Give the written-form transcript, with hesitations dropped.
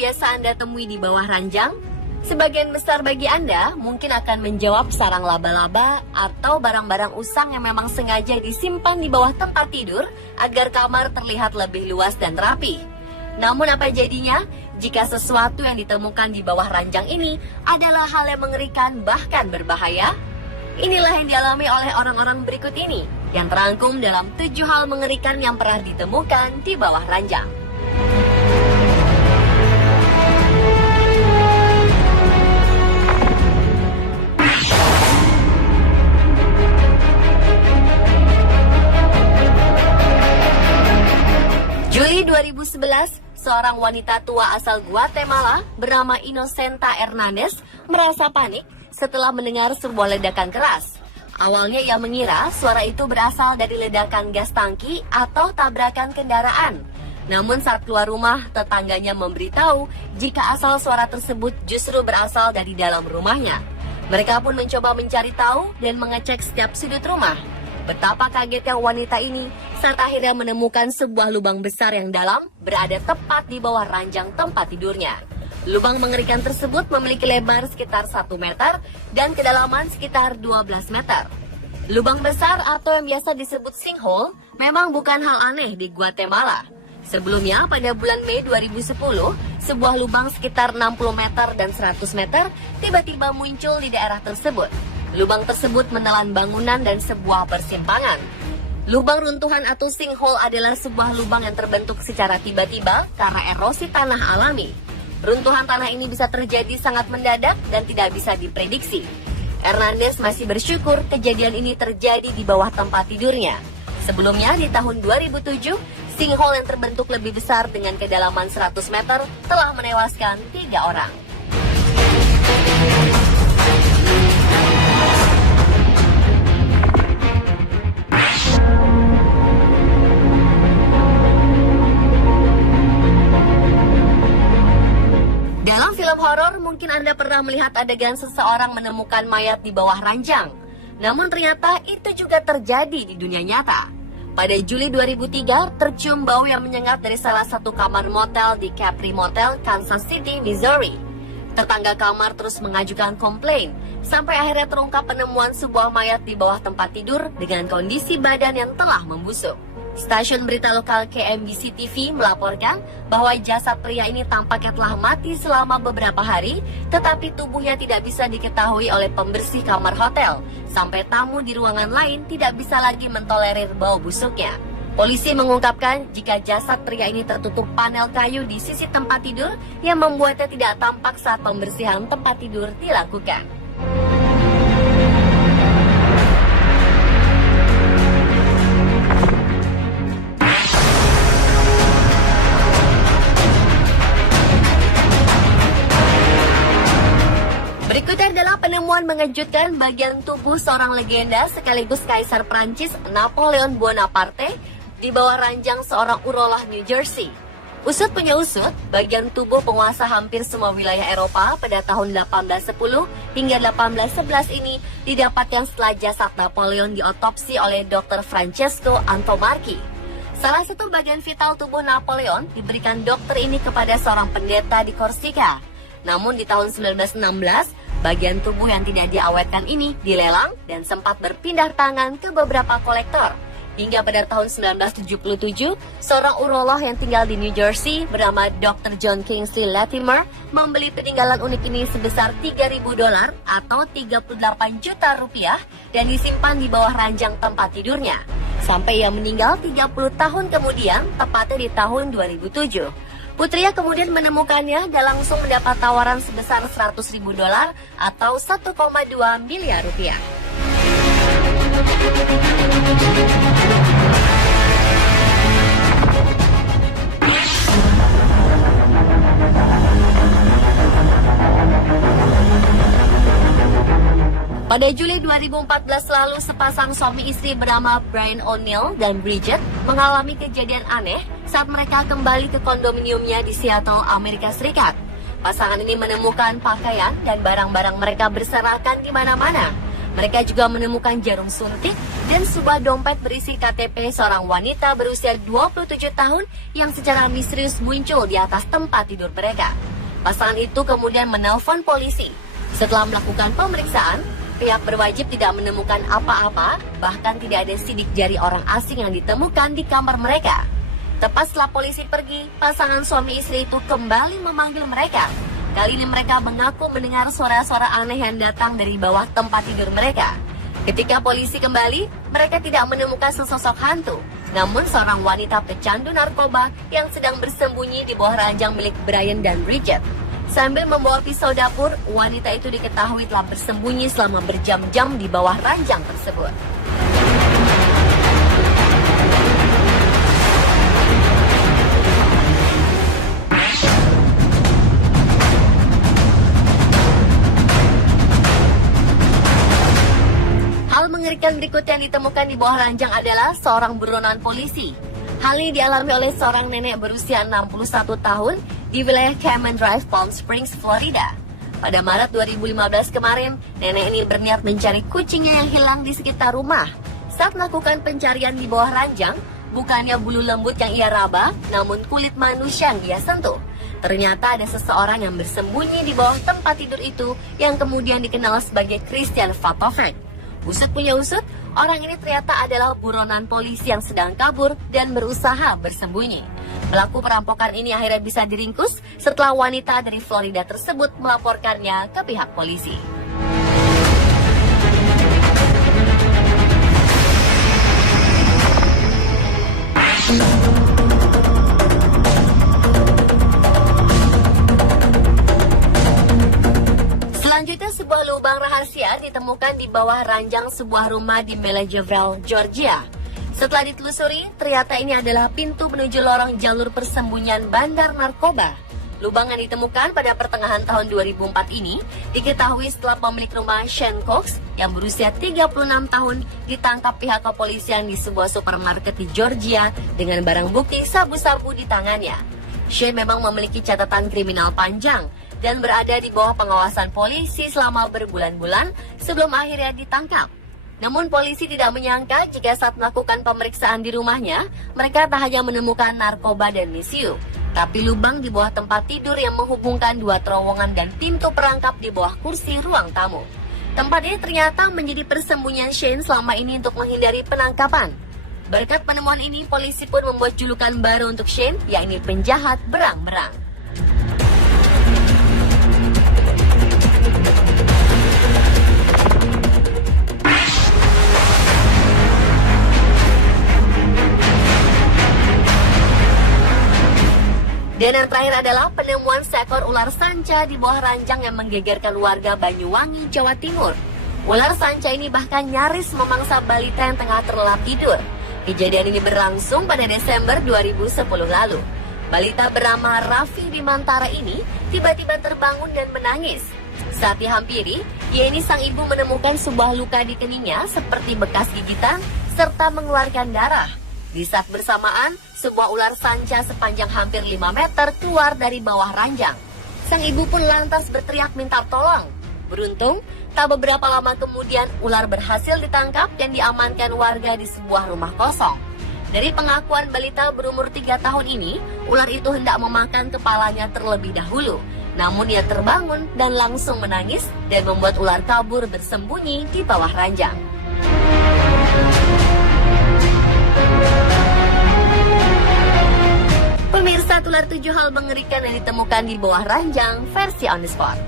biasa Anda temui di bawah ranjang? Sebagian besar bagi Anda mungkin akan menjawab sarang laba-laba atau barang-barang usang yang memang sengaja disimpan di bawah tempat tidur agar kamar terlihat lebih luas dan rapi. Namun apa jadinya jika sesuatu yang ditemukan di bawah ranjang ini adalah hal yang mengerikan bahkan berbahaya? Inilah yang dialami oleh orang-orang berikut ini yang terangkum dalam 7 hal mengerikan yang pernah ditemukan di bawah ranjang. Juli 2011, seorang wanita tua asal Guatemala bernama Inocenta Hernandez merasa panik setelah mendengar sebuah ledakan keras. Awalnya ia mengira suara itu berasal dari ledakan gas tangki atau tabrakan kendaraan. Namun saat keluar rumah, tetangganya memberitahu jika asal suara tersebut justru berasal dari dalam rumahnya. Mereka pun mencoba mencari tahu dan mengecek setiap sudut rumah. Betapa kagetnya wanita ini saat akhirnya menemukan sebuah lubang besar yang dalam berada tepat di bawah ranjang tempat tidurnya. Lubang mengerikan tersebut memiliki lebar sekitar 1 meter dan kedalaman sekitar 12 meter. Lubang besar atau yang biasa disebut sinkhole memang bukan hal aneh di Guatemala. Sebelumnya pada bulan Mei 2010, sebuah lubang sekitar 60 meter dan 100 meter tiba-tiba muncul di daerah tersebut. Lubang tersebut menelan bangunan dan sebuah persimpangan. Lubang runtuhan atau sinkhole adalah sebuah lubang yang terbentuk secara tiba-tiba karena erosi tanah alami. Runtuhan tanah ini bisa terjadi sangat mendadak dan tidak bisa diprediksi. Hernandez masih bersyukur kejadian ini terjadi di bawah tempat tidurnya. Sebelumnya di tahun 2007, sinkhole yang terbentuk lebih besar dengan kedalaman 100 meter telah menewaskan 3 orang. Dalam film horor, mungkin Anda pernah melihat adegan seseorang menemukan mayat di bawah ranjang. Namun ternyata itu juga terjadi di dunia nyata. Pada Juli 2003, tercium bau yang menyengat dari salah satu kamar motel di Capri Motel, Kansas City, Missouri. Tetangga kamar terus mengajukan komplain, sampai akhirnya terungkap penemuan sebuah mayat di bawah tempat tidur dengan kondisi badan yang telah membusuk. Stasiun berita lokal KMBC TV melaporkan bahwa jasad pria ini tampaknya telah mati selama beberapa hari, tetapi tubuhnya tidak bisa diketahui oleh pembersih kamar hotel, sampai tamu di ruangan lain tidak bisa lagi mentolerir bau busuknya. Polisi mengungkapkan jika jasad pria ini tertutup panel kayu di sisi tempat tidur yang membuatnya tidak tampak saat pembersihan tempat tidur dilakukan. Berikutnya adalah penemuan mengejutkan bagian tubuh seorang legenda sekaligus Kaisar Prancis Napoleon Bonaparte di bawah ranjang seorang urolog New Jersey. Usut punya usut, bagian tubuh penguasa hampir semua wilayah Eropa pada tahun 1810 hingga 1811 ini didapatkan setelah jasad Napoleon diotopsi oleh Dr. Francesco Antomarchi. Salah satu bagian vital tubuh Napoleon diberikan dokter ini kepada seorang pendeta di Korsika. Namun di tahun 1916, bagian tubuh yang tidak diawetkan ini dilelang dan sempat berpindah tangan ke beberapa kolektor. Hingga pada tahun 1977, seorang urolog yang tinggal di New Jersey bernama Dr. John Kingsley Latimer membeli peninggalan unik ini sebesar $3.000 atau 38 juta rupiah dan disimpan di bawah ranjang tempat tidurnya. Sampai ia meninggal 30 tahun kemudian, tepatnya di tahun 2007. Putria kemudian menemukannya dan langsung mendapat tawaran sebesar $100.000 atau 1,2 miliar rupiah. Pada Juli 2014 lalu, sepasang suami istri bernama Brian O'Neill dan Bridget mengalami kejadian aneh saat mereka kembali ke kondominiumnya di Seattle, Amerika Serikat. Pasangan ini menemukan pakaian dan barang-barang mereka berserakan di mana-mana. Mereka juga menemukan jarum suntik dan sebuah dompet berisi KTP seorang wanita berusia 27 tahun yang secara misterius muncul di atas tempat tidur mereka. Pasangan itu kemudian menelpon polisi. Setelah melakukan pemeriksaan, pihak berwajib tidak menemukan apa-apa, bahkan tidak ada sidik jari orang asing yang ditemukan di kamar mereka. Tepat setelah polisi pergi, pasangan suami istri itu kembali memanggil mereka. Kali ini mereka mengaku mendengar suara-suara aneh yang datang dari bawah tempat tidur mereka. Ketika polisi kembali, mereka tidak menemukan sesosok hantu, namun seorang wanita pecandu narkoba yang sedang bersembunyi di bawah ranjang milik Brian dan Bridget. Sambil membawa pisau dapur, wanita itu diketahui telah bersembunyi selama berjam-jam di bawah ranjang tersebut. Hal mengerikan berikut yang ditemukan di bawah ranjang adalah seorang buronan polisi. Hal ini dialami oleh seorang nenek berusia 61 tahun di wilayah Cayman Drive, Palm Springs, Florida. Pada Maret 2015 kemarin, nenek ini berniat mencari kucingnya yang hilang di sekitar rumah. Saat melakukan pencarian di bawah ranjang, bukannya bulu lembut yang ia raba, namun kulit manusia yang ia sentuh. Ternyata ada seseorang yang bersembunyi di bawah tempat tidur itu yang kemudian dikenal sebagai Christian Vatovec. Usut punya usut, orang ini ternyata adalah buronan polisi yang sedang kabur dan berusaha bersembunyi. Pelaku perampokan ini akhirnya bisa diringkus setelah wanita dari Florida tersebut melaporkannya ke pihak polisi. Selanjutnya, sebuah lubang rahasia ditemukan di bawah ranjang sebuah rumah di Milledgeville, Georgia. Setelah ditelusuri, ternyata ini adalah pintu menuju lorong jalur persembunyian bandar narkoba. Lubang yang ditemukan pada pertengahan tahun 2004 ini diketahui setelah pemilik rumah Shane Cox yang berusia 36 tahun ditangkap pihak kepolisian di sebuah supermarket di Georgia dengan barang bukti sabu-sabu di tangannya. Shane memang memiliki catatan kriminal panjang dan berada di bawah pengawasan polisi selama berbulan-bulan sebelum akhirnya ditangkap. Namun polisi tidak menyangka jika saat melakukan pemeriksaan di rumahnya, mereka tak hanya menemukan narkoba dan misiu, tapi lubang di bawah tempat tidur yang menghubungkan dua terowongan dan pintu perangkap di bawah kursi ruang tamu. Tempat ini ternyata menjadi persembunyian Shane selama ini untuk menghindari penangkapan. Berkat penemuan ini, polisi pun membuat julukan baru untuk Shane, yakni penjahat berang-berang. Dan yang terakhir adalah penemuan seekor ular sanca di bawah ranjang yang menggegerkan warga Banyuwangi, Jawa Timur. Ular sanca ini bahkan nyaris memangsa balita yang tengah terlelap tidur. Kejadian ini berlangsung pada Desember 2010 lalu. Balita bernama Raffi Bimantara ini tiba-tiba terbangun dan menangis. Saat dihampiri, Yeni sang ibu menemukan sebuah luka di keningnya seperti bekas gigitan serta mengeluarkan darah. Di saat bersamaan, sebuah ular sanca sepanjang hampir 5 meter keluar dari bawah ranjang. Sang ibu pun lantas berteriak minta tolong. Beruntung, tak beberapa lama kemudian ular berhasil ditangkap dan diamankan warga di sebuah rumah kosong. Dari pengakuan balita berumur 3 tahun ini, ular itu hendak memakan kepalanya terlebih dahulu. Namun ia terbangun dan langsung menangis dan membuat ular kabur bersembunyi di bawah ranjang. Pemirsa, ular 7 hal mengerikan yang ditemukan di bawah ranjang versi On The Spot.